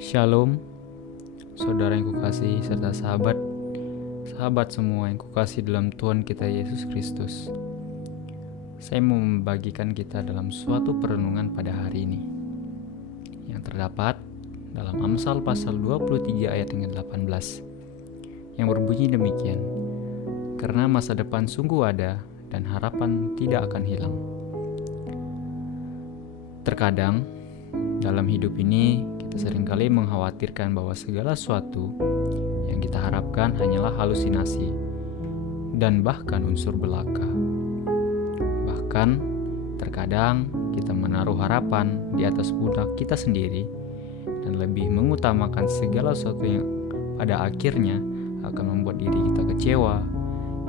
Shalom, saudara yang kukasihi serta sahabat semua yang kukasihi dalam Tuhan kita Yesus Kristus. Saya mau membagikan kita dalam suatu perenungan pada hari ini yang terdapat dalam Amsal pasal 23 ayat yang 18 yang berbunyi demikian: karena masa depan sungguh ada dan harapan tidak akan hilang. Terkadang dalam hidup ini kita seringkali mengkhawatirkan bahwa segala sesuatu yang kita harapkan hanyalah halusinasi dan bahkan unsur belaka. Bahkan terkadang kita menaruh harapan di atas pundak kita sendiri dan lebih mengutamakan segala sesuatu yang pada akhirnya akan membuat diri kita kecewa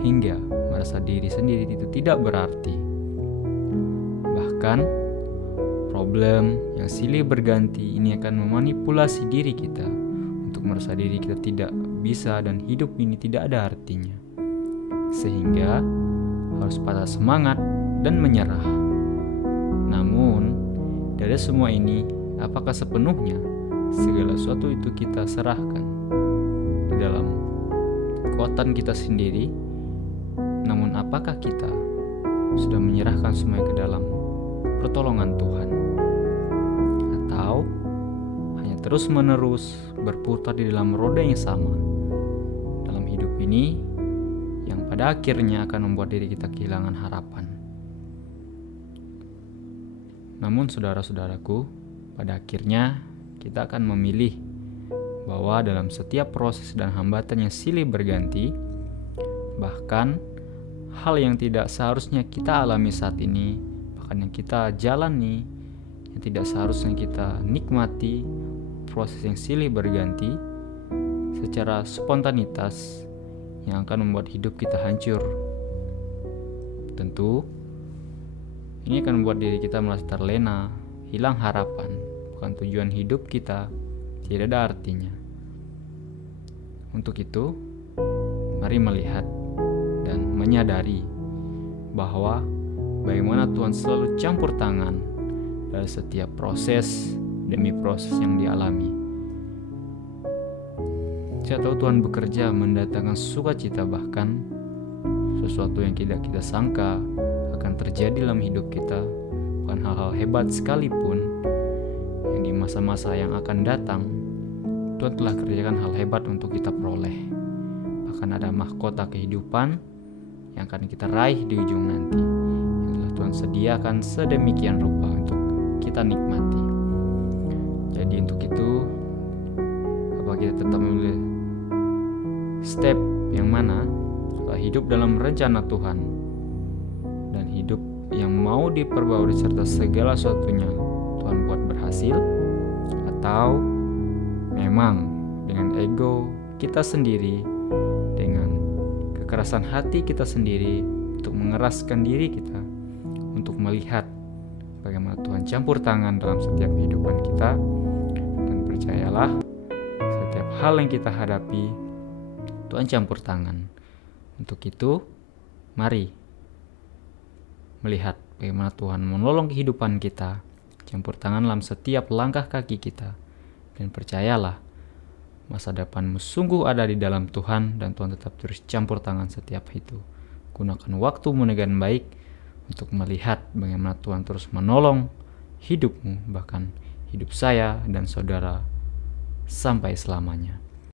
hingga merasa diri sendiri itu tidak berarti. Bahkan problem yang silih berganti ini akan memanipulasi diri kita untuk merasa diri kita tidak bisa dan hidup ini tidak ada artinya, sehingga harus patah semangat dan menyerah. Namun dari semua ini, apakah sepenuhnya segala sesuatu itu kita serahkan di dalam kekuatan kita sendiri? Namun apakah kita sudah menyerahkan semuanya ke dalam pertolongan Tuhan? Atau hanya terus-menerus berputar di dalam roda yang sama dalam hidup ini yang pada akhirnya akan membuat diri kita kehilangan harapan. Namun saudara-saudaraku, pada akhirnya kita akan memilih bahwa dalam setiap proses dan hambatan yang silih berganti, bahkan hal yang tidak seharusnya kita alami saat ini, bahkan yang kita jalani, yang tidak seharusnya kita nikmati, proses yang silih berganti secara spontanitas yang akan membuat hidup kita hancur. Tentu ini akan membuat diri kita merasa terlena, hilang harapan, bukan tujuan hidup kita tidak ada artinya. Untuk itu, mari melihat dan menyadari bahwa bagaimana Tuhan selalu campur tangan dalam setiap proses demi proses yang dialami. Saya tahu Tuhan bekerja mendatangkan sukacita, bahkan sesuatu yang tidak kita sangka akan terjadi dalam hidup kita, bukan hal-hal hebat sekalipun yang di masa-masa yang akan datang Tuhan telah kerjakan hal hebat untuk kita peroleh. Bahkan ada mahkota kehidupan yang akan kita raih di ujung nanti, yang telah Tuhan sediakan sedemikian rupa untuk kita nikmati. Jadi untuk itu, apa kita tetap memilih step yang mana hidup dalam rencana Tuhan dan hidup yang mau diperbarui serta segala sesuatunya Tuhan buat berhasil, atau memang dengan ego kita sendiri, dengan kekerasan hati kita sendiri untuk mengeraskan diri kita untuk melihat bagaimana Tuhan campur tangan dalam setiap kehidupan kita. Dan percayalah, setiap hal yang kita hadapi Tuhan campur tangan. Untuk itu, mari melihat bagaimana Tuhan menolong kehidupan kita, campur tangan dalam setiap langkah kaki kita. Dan percayalah, masa depanmu sungguh ada di dalam Tuhan, dan Tuhan tetap terus campur tangan setiap itu. Gunakan waktumu dengan baik untuk melihat bagaimana Tuhan terus menolong hidupmu, bahkan hidup saya dan saudara sampai selamanya.